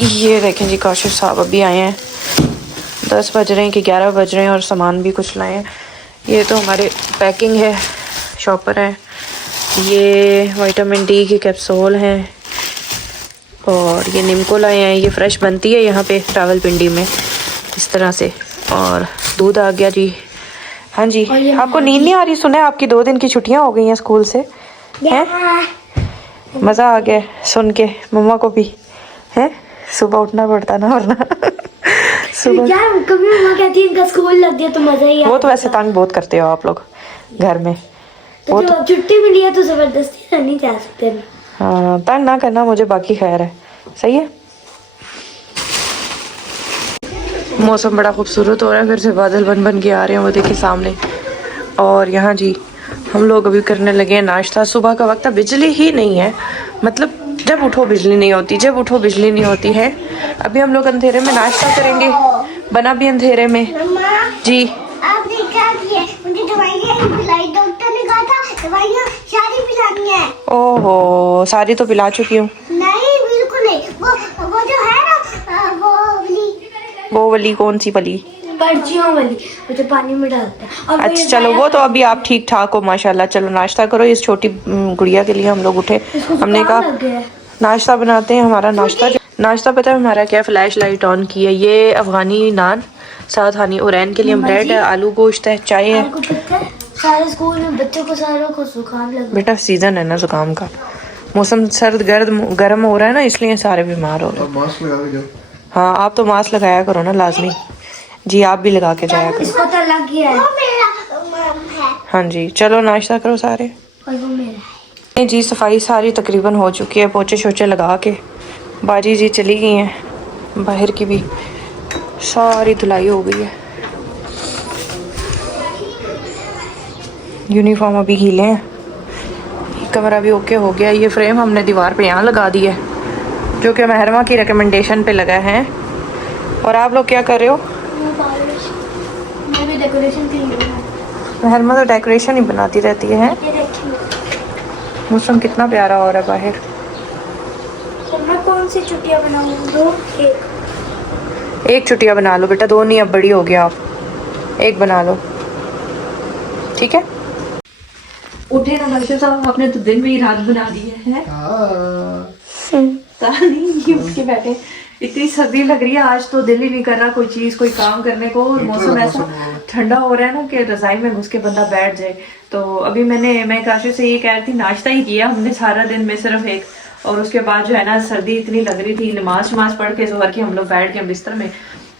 ये देखें जी, काशिफ साहब अभी आए हैं। 10 बज रहे हैं कि 11 बज रहे हैं और सामान भी कुछ लाए हैं। ये तो हमारे पैकिंग है, शॉपर है। ये विटामिन डी की कैप्सूल हैं और ये निम्को लाए हैं। ये फ्रेश बनती है यहाँ पे रावलपिंडी में इस तरह से। और दूध आ गया जी। हाँ जी, आपको नींद नहीं आ रही? सुना है आपकी 2 दिन की छुट्टियाँ हो गई हैं स्कूल से, हैं? मज़ा आ गया सुन के मम्मा को भी, हैं? सुबह उठना पड़ता ना, वरना सुबह यार कभी मम्मा कहती है इनका स्कूल लग गया तो मज़ा ही। वो तो वैसे तंग बहुत करते हो आप लोग घर में। तो जब छुट्टी मिली है तो ज़बरदस्ती नहीं जा सकते ना। हाँ, तंग ना करना मुझे, बाकी खैर है, सही है। मौसम बड़ा खूबसूरत हो रहा है, फिर से बादल बन बन के आ रहे हैं, वो देखिए सामने। और यहाँ जी हम लोग अभी करने लगे हैं नाश्ता। सुबह का वक्त है, बिजली ही नहीं है, मतलब जब उठो बिजली नहीं होती, जब उठो बिजली नहीं होती है। अभी हम लोग अंधेरे में नाश्ता करेंगे, बना भी अंधेरे में जी। आपने क्या किया? मुझे दवाइयाँ ही पिलाई, डॉक्टर ने कहा था दवाइयाँ सारी पिलानी है। ओहो, सारी तो पिला चुकी हूँ। नहीं बिल्कुल नहीं, वो जो है ना वो वाली कौन सी वाली? पर्चियों वाली, वो जो पानी में डालते हैं। अच्छा चलो, वो तो अभी आप ठीक ठाक हो माशाल्लाह। चलो नाश्ता करो। इस छोटी गुड़िया के लिए हम लोग उठे, हमने कहा नाश्ता बनाते हैं। हमारा नाश्ता पता है हमारा क्या? फ्लैश लाइट ऑन की है। ये अफगानी नान, साथ हानी उरैन के लिए ब्रेड है, आलू गोश्त है, चाय है। सारे स्कूल में बच्चों को सारों को जुकाम लगा। बेटा सीजन है ना जुकाम का, मौसम सर्द गर्म हो रहा है ना, इसलिए सारे बीमार हो रहे हैं। मास्क लगा के जाओ। हाँ, आप तो मास्क लगाया करो ना लाजमी जी, आप भी लगा के जाया करो। इसको तो लग गया है। हाँ जी, चलो नाश्ता करो सारे। और वो मेरा है। जी सफाई सारी तकरीबन हो चुकी है, पोछे शोचे लगा के बाजी जी चली गई हैं। बाहर की भी सारी धुलाई हो गई है। यूनिफॉर्म अभी गीले हैं। कमरा भी ओके हो गया। ये फ्रेम हमने दीवार पे यहाँ लगा दिया है, जो कि महरमा की रिकमेंडेशन पे लगा है। और आप लोग क्या कर रहे हो? मैं भी डेकोरेशन के लिए। महरमा तो डेकोरेशन ही बनाती रहती है। ये देखिए मौसम कितना प्यारा हो रहा है बाहर। तो मैं कौन सी चुटिया बनाऊँ? 2 एक चुटिया बना लो बेटा, 2 नहीं, अब बड़ी हो गया आप, 1 बना लो, ठीक है। उठे ना भाई साहब, आपने तो दिन में ही रात बना दी है। नहीं उठ के बैठे। इतनी सर्दी लग रही है आज, तो दिल ही नहीं कर रहा कोई चीज, कोई काम करने को। और मौसम ऐसा ठंडा हो रहा है ना कि रजाई में घुस के बंदा बैठ जाए। तो अभी मैं काशी से ये कह रही थी, नाश्ता ही किया हमने सारा दिन में सिर्फ एक। और उसके बाद जो है ना सर्दी इतनी लग रही थी, नमाज पढ़ के जोहर की हम लोग बैठ गए बिस्तर में।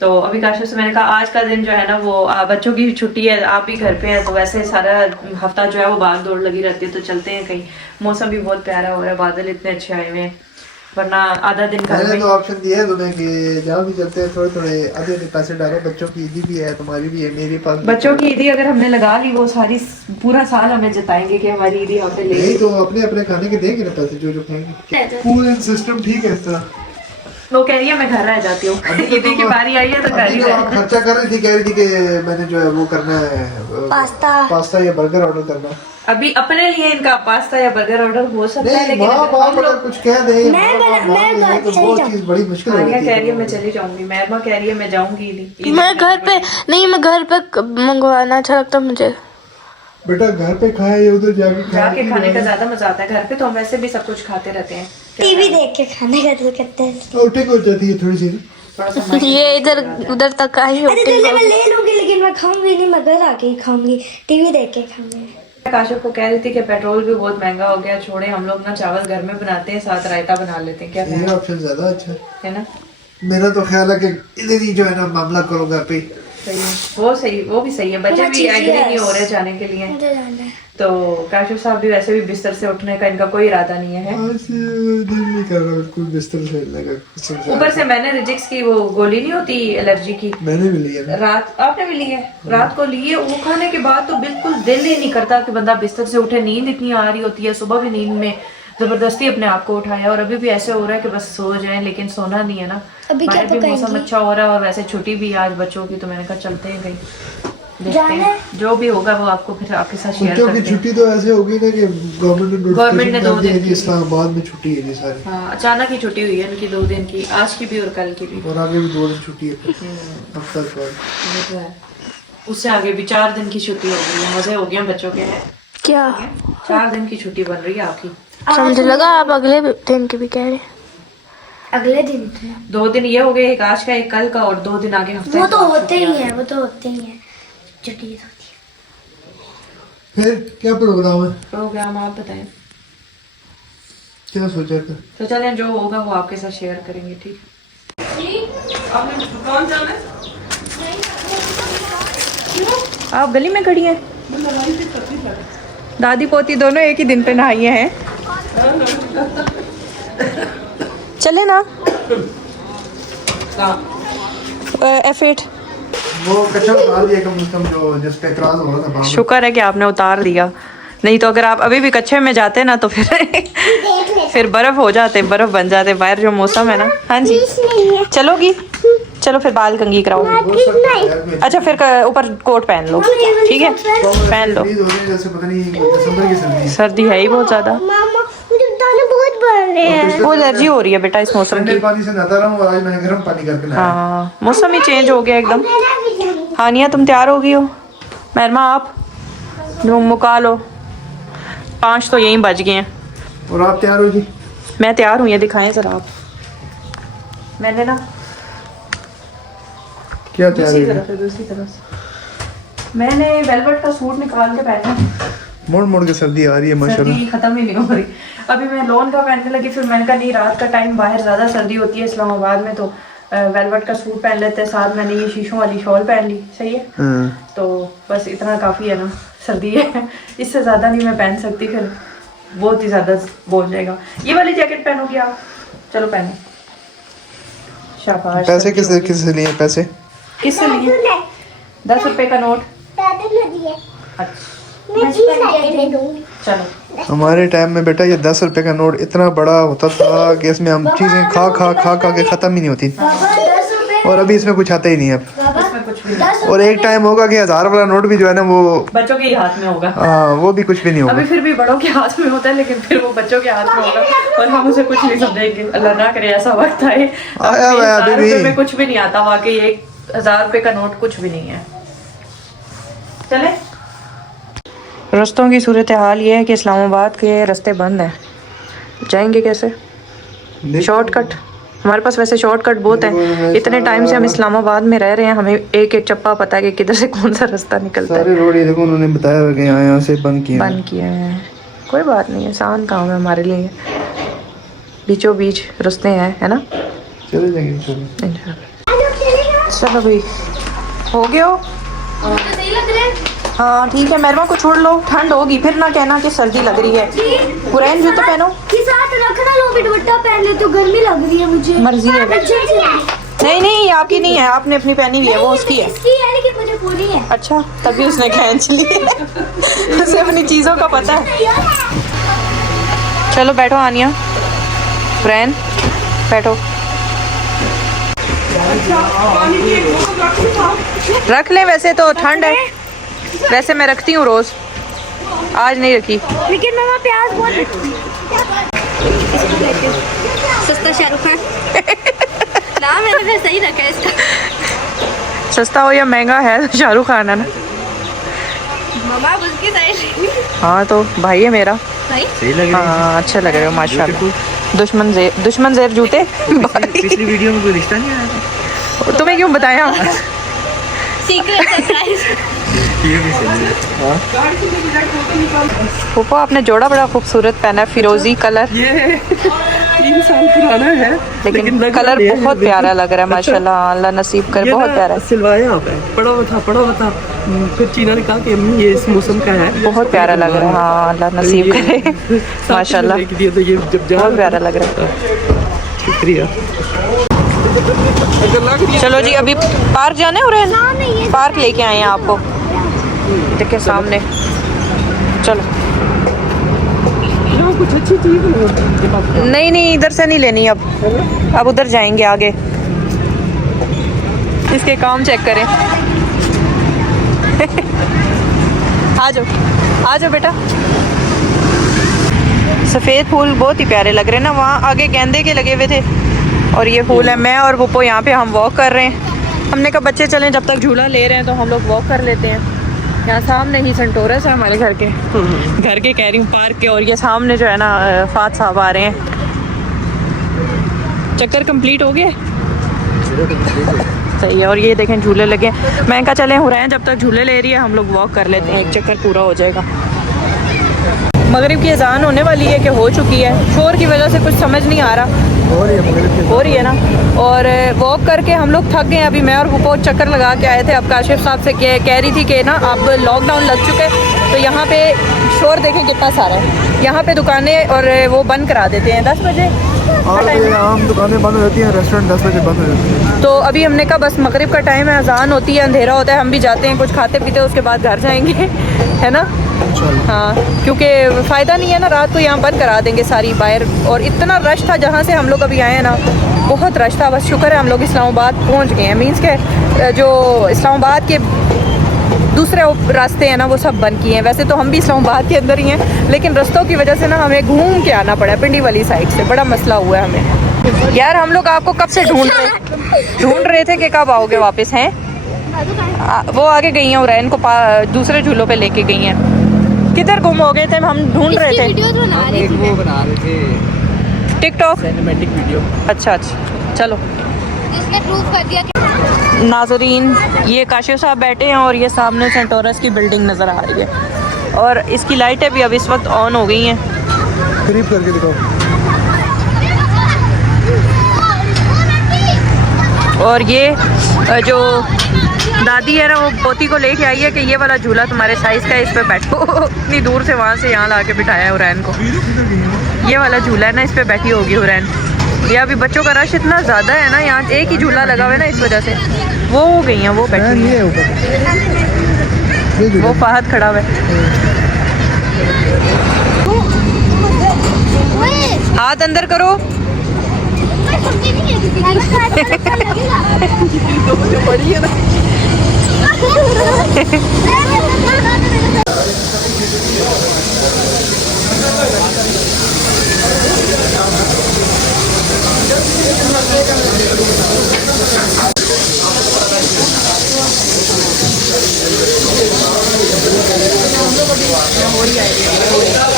तो अभी काशी से मैंने कहा आज का दिन जो है ना वो बच्चों की छुट्टी है, आप भी घर पे हैं, तो वैसे सारा हफ्ता जो है वो भाग दौड़ लगी रहती है, तो चलते हैं कहीं। मौसम भी बहुत प्यारा हो रहा है, बादल इतने अच्छे आए हुए हैं, वरना आधा दिन घर में। तो ऑप्शन दिया है तुम्हें कि जहाँ भी चलते हैं थोड़े थोड़े आधे पैसे डालो। बच्चों की ईदी भी है, तुम्हारी भी है, मेरे पास बच्चों की ईदी अगर हमने लगा ली, वो सारी पूरा साल हमें जताएंगे कि हमारी ईदी यहाँ पे ले। नहीं तो अपने अपने खाने के देंगे ना पैसे, जो जो खाएंगे। पूरा सिस्टम ठीक है इस तरह। वो कह रही है मैं घर रह जाती हूँ। ईदी की बारी आई है तो घर ही रह। खर्चा कर रही थी, कह रही थी कि मैंने जो है वो करना है पास्ता या बर्गर ऑर्डर करना। अभी अपने लिए इनका पास्ता या बर्गर ऑर्डर हो सकता है, लेकिन बाप अगर कुछ कह दे मैं तो वो चीज बड़ी मुश्किल है। कह रही है मैं चली जाऊंगी, महरमा कह रही है मैं जाऊंगी। मैं घर पे नहीं, मैं घर पे मंगवाना अच्छा लगता मुझे। बेटा घर पे खाए या उधर जाके खाने का ज्यादा मजा आता है। घर पे तो हम वैसे भी सब कुछ खाते रहते हैं, टीवी देख के खाने का दिल करता है। और ठीक हो जाती है थोड़ी सी। थोड़ा सा ये इधर उधर तक आई हो। मैं ले लूंगी, लेकिन मैं खाऊंगी नहीं, मैं घर आके ही खाऊंगी, टीवी देख के खाऊंगी। काशिफ को कह रही थी कि पेट्रोल भी बहुत महंगा हो गया, छोड़े हम लोग ना चावल घर में बनाते हैं, साथ रायता बना लेते हैं। क्या ये ऑप्शन ज्यादा अच्छा है ना? मेरा तो ख्याल है कि इधर ही जो है ना मामला करो घर पे। सही, वो भी सही है। बच्चे भी एग्री नहीं हो रहे जाने के लिए, तो काशिफ साहब भी वैसे भी बिस्तर से उठने का इनका कोई इरादा नहीं है। दिल नहीं कर रहा बिल्कुल बिस्तर से हिलने का। ऊपर से मैंने रिजिक्स की वो गोली नहीं होती एलर्जी की, मैंने भी ली है। रात आपने भी ली है? रात को लिए, वो खाने के बाद तो बिल्कुल दिल ही नहीं करता कि बंदा बिस्तर से उठे। नींद इतनी आ रही होती है, सुबह भी नींद में जबरदस्ती अपने आप को उठाया। और अभी भी ऐसे हो रहा है कि बस सो जाएं, लेकिन सोना नहीं है ना। अभी क्या भी मौसम अच्छा हो रहा है और वैसे छुट्टी भी है आज बच्चों की, तो मैंने कहा चलते हैं कहीं। देखते जाना हैं जो भी होगा वो आपको फिर आपके साथ शेयर बच्चों की करते हैं। छुट्टी तो ऐसे होगी ना कि गवर्नमेंट ने 2 दिन कि इस्लामाबाद में छुट्टी है जी सारी, हाँ अचानक ही छुट्टी हुई है इनकी 2 दिन की, आज की भी और कल की भी। और आगे भी 2 दिन छुट्टी है हफ्ता बाद। वो तो है, उससे आगे भी 4 दिन की छुट्टी हो गई है। मजे हो गए हैं बच्चों के। क्या 4 दिन की छुट्टी बन रही है आपकी। समझ लगा आप अगले दिन की भी कह रहे हैं। अगले दिन थे 2 दिन ये हो गए, एक आज का एक कल का, और 2 दिन आगे हफ्ते वो का तो छुट्टी होते ही आ गई। है, वो तो होते ही है, छुट्टी होती फिर क्या प्रोग्राम है, प्रोग्राम आप बताएं। क्या सोचा था? तो चलें जो होगा वो आपके साथ शेयर करेंगे, ठीक है। आप गली में खड़ी हैं? दादी पोती दोनों एक ही दिन पे नहाई हैं। चले ना F8। वो कच्चा उतार दिया कम से कम जो जिस पे क्रॉस हो रहा था बाहर। शुक्र है कि आपने उतार दिया, नहीं तो अगर आप अभी भी कच्चे में जाते ना तो फिर बर्फ हो जाते, बर्फ बन जाते बाहर जो मौसम है ना। हाँ जी चलोगी, चलो फिर बाल कंघी कराओ। अच्छा फिर ऊपर कोट पहन लो, ठीक है पहन लो। प्लीज हो रही है जैसे पता नहीं दिसंबर की सर्दी है। सर्दी है ही बहुत ज्यादा, मामा मुझे दाने बहुत बढ़ रहे हैं। वो एलर्जी हो रही है बेटा इस मौसम ठंडे की। पानी से नहाता रहा हूँ और आज मैंने गर्म पानी करके नहाया। हाँ मौसम ही चेंज हो गया एकदम। हानिया तुम तैयार हो गई हो? महरमा आप मुका लो, 5 तो यहीं बज गए हैं। और आप तैयार हो जी? मैं तैयार हूँ, ये दिखाएं जरा आप। मैंने ना क्या तैयार दूसरी हो? तरफ है, दूसरी तरफ से मैंने वेलवेट का सूट निकाल के पहना। मोड़ मोड़ के सर्दी आ रही है माशाल्लाह। सर्दी खत्म ही नहीं हो रही। अभी मैं लॉन का पहनने लगी, फिर मैंने कहा नहीं रात का टाइम बाहर ज्यादा सर्दी होती है इस्लामाबाद में, तो वेलवेट का सूट पहन लेते हैं, साथ मैंने ये शीशों वाली शॉल पहन ली। सही है तो बस इतना काफी है ना, सर्दी है इससे ज्यादा नहीं मैं पहन सकती, फिर बहुत ही ज्यादा बोल जाएगा। ये वाली जैकेट पहनोगी आप? चलो पहनो। शाबाश। पैसे किससे लिए पैसे? किससे लिए? 10 रुपए का नोट। अच्छा चलो। हमारे टाइम में बेटा ये 10 रुपए का नोट इतना बड़ा होता था कि इसमें हम चीजें खा के खत्म ही नहीं होती, और अभी इसमें कुछ आता ही नहीं है अब। इसमें कुछ भी नहीं, और एक टाइम होगा कि 1000 वाला नोट भी जो है ना वो बच्चों के ही हाथ में होगा। हाँ वो भी कुछ भी नहीं होगा। अभी फिर भी बड़ों के हाथ में होता है, लेकिन फिर वो बच्चों के हाथ में होगा और हम उसे कुछ नहीं समझेंगे। अल्लाह ना करे ऐसा वक्त आए। आया हुआ है अभी 1000 भी। रुपए में कुछ भी नहीं आता, वाकई 1000 रुपए का नोट कुछ भी नहीं है। चले। रस्तों की सूरत हाल ये है कि इस्लामाबाद के रास्ते बंद हैं, जाएंगे कैसे? शॉर्टकट हमारे पास वैसे शॉर्टकट बहुत है। इतने टाइम से हम इस्लामाबाद में रह रहे हैं, हमें एक एक चप्पा पता है कि किधर से कौन सा रास्ता निकलता है। सारे रोड ये देखो उन्होंने बताया हुआ कि यहाँ से बंद किया है। बंद किए हैं, कोई बात नहीं, आसान काम है हमारे लिए। बीचों बीच रास्ते हैं, है ना? चले जाएंगे चलो। चलो भाई हो गया हो? हाँ ठीक है, मेहरमा को छोड़ लो, ठंड होगी फिर ना कहना कि सर्दी लग रही है। पुराने जूते पहनो। साथ रखना, लो भी दुपट्टा पहन ले, तो गर्मी लग रही है मुझे। मर्जी है। नहीं नहीं आपकी नहीं है, आपने अपनी पहनी हुई है, वो उसकी है। इसकी है लेकिन मुझे पूरी है। अच्छा तभी उसने खींच ली उसे अपनी चीजों का पता है। चलो बैठो आनिया, फ्रेंड बैठो। रख ले, वैसे तो ठंड है, वैसे मैं रखती हूँ रोज, आज नहीं रखी। लेकिन मामा प्याज बहुत सस्ता शाहरुख खान ना, मैंने फिर सही रखा है इसका। सस्ता हो या महंगा है शाहरुख खान है ना। मामा उसकी साइड हाँ तो भाई है मेरा। भाई सही लग हाँ अच्छे लग रहे हो माशाल्लाह। दुश्मन ज़ेर जूते। पिछली वीडियो में कोई रिश्ता नहीं आया तुम्हें क्यों बताया? Secret surprise. फूफा आपने जोड़ा बड़ा खूबसूरत पहना है, फिरोजी कलर। ये 3 साल पुराना है, लेकिन लग कलर रहा है बहुत देखो। प्यारा लग रहा है माशाल्लाह, अल्लाह नसीब कर, ये बहुत ना प्यारा है, सिलवाया आप है, पड़ा हुआ था। फिर चीना ने कहा कि अम्मी ये इस मौसम का है, बहुत प्यारा लग रहा है। हाँ अल्लाह नसीब करे माशाल्लाह, तो ये जब जा बहुत प्यारा लग रहा है। शुक्रिया। चलो जी अभी पार्क जाने हो रहे हैं, पार्क लेके आए हैं आपको, देखिए सामने। चलो यहाँ कुछ अच्छी चीज नहीं नहीं इधर से नहीं लेनी, अब उधर जाएंगे आगे। इसके काम चेक करें, आ जाओ आ जाओ बेटा। सफ़ेद फूल बहुत ही प्यारे लग रहे हैं ना, वहाँ आगे गेंदे के लगे हुए थे और ये फूल है। मैं और पुप्पो यहाँ पे हम वॉक कर रहे हैं। हमने कहा बच्चे चलें, जब तक झूला ले रहे हैं तो हम लोग वॉक कर लेते हैं। यहाँ सामने ही सेंटोरस है हमारे घर के कह रही हूँ पार्क के, और ये सामने जो है ना फात साहब आ रहे हैं। चक्कर कंप्लीट हो गया सही है। और ये देखें झूले लगे। मैं कहा चले हुरैन जब तक झूले ले रही है हम लोग वॉक कर लेते हैं, एक चक्कर पूरा हो जाएगा। मगरिब की अजान होने वाली है कि हो चुकी है, शोर की वजह से कुछ समझ नहीं आ रहा। हो रही है ना। और वॉक करके हम लोग थक गए। अभी मैं और पुप्पो चक्कर लगा के आए थे। अब काशिफ साहब से कह रही थी कि ना अब लॉकडाउन लग चुके तो यहाँ पे शोर देखें कितना सारा है। यहाँ पे दुकानें और वो बंद करा देते हैं 10 बजे। आम दुकानें बंद हो जाती हैं, रेस्टोरेंट 10 बजे बंद हो जाते हैं। तो अभी हमने कहा बस मगरिब का टाइम है, अजान होती है, अंधेरा होता है, हम भी जाते हैं कुछ खाते पीते, उसके बाद घर जाएंगे है ना। हाँ क्योंकि फ़ायदा नहीं है ना, रात को यहाँ बंद करा देंगे सारी बाहर। और इतना रश था जहाँ से हम लोग अभी आए हैं ना, बहुत रश था। बस शुक्र है हम लोग इस्लामाबाद पहुँच गए हैं। मीन्स के जो इस्लामाबाद के दूसरे रास्ते हैं ना वो सब बंद किए हैं। वैसे तो हम भी इस्लामाबाद के अंदर ही हैं, लेकिन रास्तों की वजह से ना हमें घूम के आना पड़ा पिंडी वाली साइड से। बड़ा मसला हुआ है हमें। यार हम लोग आपको कब से ढूंढ रहे थे कि कब आओगे वापस हैं। वो आगे गई हैं और इनको दूसरे झूलों पे लेके गई हैं। किधर गुम हो गए थे हम, ढूंढ रहे थे। एक वो बना रहे थे टिकटॉक सिनेमैटिक वीडियो। अच्छा चलो। इसने प्रूव कर दिया कि नाज़रीन ये काशिफ साहब बैठे हैं और ये सामने सेंटोरस की बिल्डिंग नज़र आ रही है और इसकी लाइटें भी अब इस वक्त ऑन हो गई हैं। करीब करके दिखाओ। और ये जो दादी है ना वो पोती को लेके आई है कि ये वाला झूला तुम्हारे साइज़ का है, इस पे बैठो। इतनी दूर से वहाँ से यहाँ ला के बिठाया है हुरैन को। ये वाला झूला है ना, इस पे बैठी होगी हुरैन। ये अभी बच्चों का रश इतना ज़्यादा है ना, यहाँ एक ही झूला लगा हुआ है ना, इस वजह से वो हो गई हैं, वो बैठी है। वो फाहद खड़ा हुआ है। हाथ अंदर करो।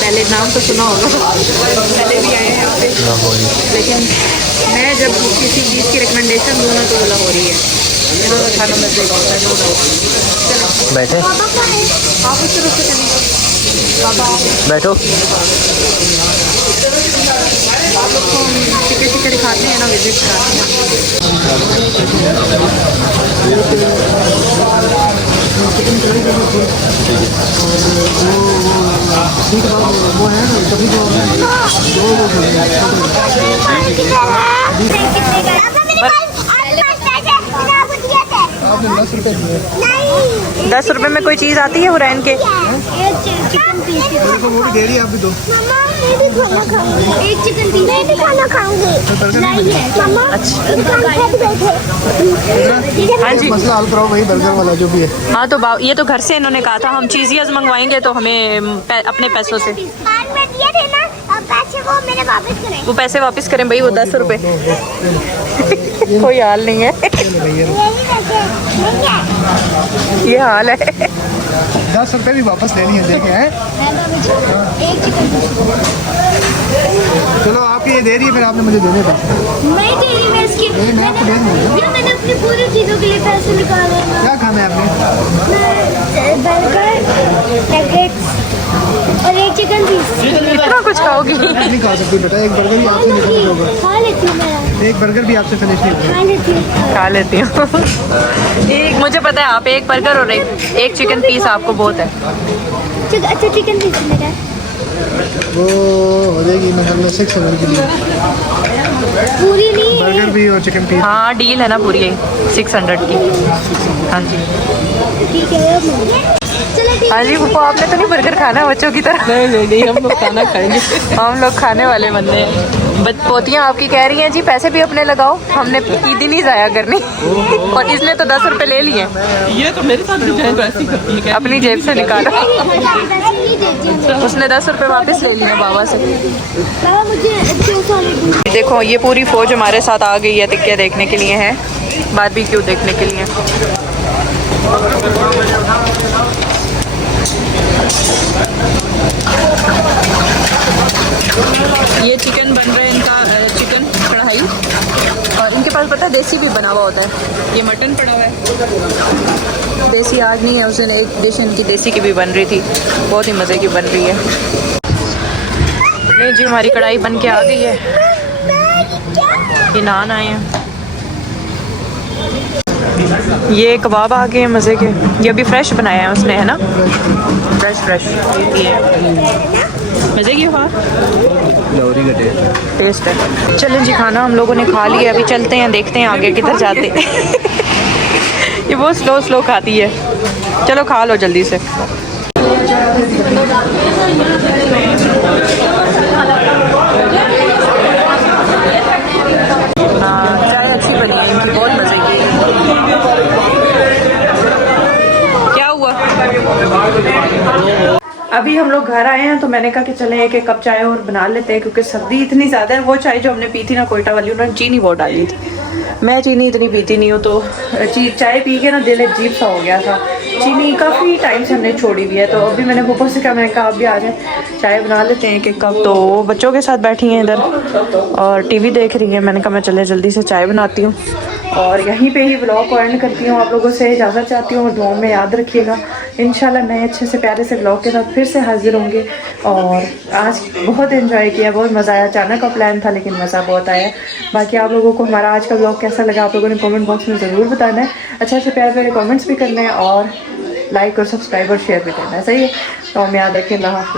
पहले नाम तो सुना होगा, पहले भी आए हैं यहाँ पे, लेकिन मैं जब किसी चीज़ की रिकमेंडेशन दूँ ना तो बोला हो रही है। मेरा तो खाना मत देगा होता है। चलो बैठे आप उस तरफ से चलेंगे बाबा, बैठो। आप लोग को चिके दिखाते हैं ना, विजिट कराते हैं। आपने 10 रुपये दिए। 10 रुपए में कोई चीज़ आती है हुरैन के? चिकन पीस मेरे को वो भी दे रही है, आप भी दो। मम्मा मैं भी खाना खाऊंगी। एक चिकन पीस मैं भी खाना खाऊंगी। मम्मा अच्छा हाँ जी। मसला हल कराओ वही बर्गर वाला जो भी है। हाँ तो ये तो घर से इन्होंने कहा था हम चीज़ियाज़ मंगवाएंगे तो हमें अपने पैसों से पान में दिए थे ना, अब पैसे वो मेरे वापस करें। वो पैसे वापस करें भाई, वो 10 रुपए। कोई हाल नहीं है, ये हाल है। 10 रुपये भी वापस ले लिए देखे हैं। एक चिकन चलो आपकी ये दे रही है, फिर आपने मुझे देने था। मैं दे रही मैं इसकी मैं आपको दे दूँगा। ये मैंने अपनी पूरी चीज़ों के लिए पैसे निकाले हैं। क्या खाना है आपने? बर्गर, नगेट्स और एक चिकन पीस। इतना कुछ खाओगी? नहीं खा सकती बेटा, एक बर्गर भी आपसे निकल होगा। खा लेती हूँ मैं, एक बर्गर भी आपसे फिनिश नहीं होगा। खा लेती हूँ। खा लेती हूँ। एक मुझे पता है आप एक बर्गर और एक चिकन पीस आपको बहुत है। अच्छा चिकन पीस मेरा वो हो जाएगी मतलब 600 के लिए, पूरी नहीं है। बर्गर भी और चिकन पीस। हाँ डील है ना पूरी 600 की। हाँ जी ठीक है हाँ जी पप्पा, आपने तो नहीं बर्गर खाना बच्चों की तरह? नहीं हम लोग खाना खाएंगे। हम लोग खाने वाले बंदे हैं। पोतियाँ आपकी कह रही हैं जी पैसे भी अपने लगाओ, हमने ईदी नहीं ज़ाया करनी। और इसने तो 10 रुपए ले लिए। ये तो मेरे साथ भी जाए तो ऐसी करती है। अपनी जेब से निकाला। उसने 10 रुपए वापस ले लिए बाबा से। देखो ये पूरी फौज हमारे साथ आ गई है, टिक्के देखने के लिए है, बारबेक्यू देखने के लिए। ये चिकन बन रहा है इनका, चिकन कढ़ाई, और इनके पास पता है देसी भी बना हुआ होता है। ये मटन पड़ा हुआ है, देसी आज नहीं है, उस दिन एक डिश इनकी देसी की भी बन रही थी, बहुत ही मज़े की बन रही है। ये जी हमारी कढ़ाई बन के आ गई है, ये नान आए हैं, ये कबाब आ गए हैं मज़े के। ये अभी फ्रेश बनाया है उसने, है ना, फ्रेश ये मज़े की हुआ टेस्ट है। चलें जी, खाना हम लोगों ने खा लिया, अभी चलते हैं, देखते हैं आगे किधर जाते हैं। ये बहुत स्लो खाती है। चलो खा लो जल्दी से। चाय अच्छी बनी है इनकी, बहुत मज़े की। क्या हुआ? अभी हम लोग घर आए हैं तो मैंने कहा कि चले एक कप चाय और बना लेते हैं, क्योंकि सर्दी इतनी ज़्यादा है। वो चाय जो हमने पी थी ना कोयटा वाली, उन्होंने चीनी बहुत डाली थी, मैं चीनी इतनी पीती नहीं हूँ, तो चाय पी के ना दिल अजीब सा हो गया था। चीनी काफ़ी टाइम से हमने छोड़ी हुई है, तो अभी मैंने पापा से कहा, मैंने कहा आप भी आ जाए, चाय बना लेते हैं एक कप। तो वो बच्चों के साथ बैठी हैं इधर और टीवी देख रही है। मैंने कहा मैं चले जल्दी से चाय बनाती हूँ और यहीं पे ही व्लॉग को एंड करती हूँ। आप लोगों से इजाज़त चाहती हूँ और दुआ में याद रखिएगा। इंशाल्लाह नए अच्छे से प्यारे से व्लॉग के साथ फिर से हाजिर होंगे। और आज बहुत एंजॉय किया, बहुत मज़ा आया। अचानक का प्लान था लेकिन मज़ा बहुत आया। बाकी आप लोगों को हमारा आज का व्लॉग कैसा लगा आप लोगों ने कमेंट बॉक्स में ज़रूर बताना है। अच्छे प्यारे कमेंट्स भी करने हैं और लाइक और सब्सक्राइब और शेयर भी करना है, सही है। तो हम याद रखें। अल्लाह हाफ़िज़।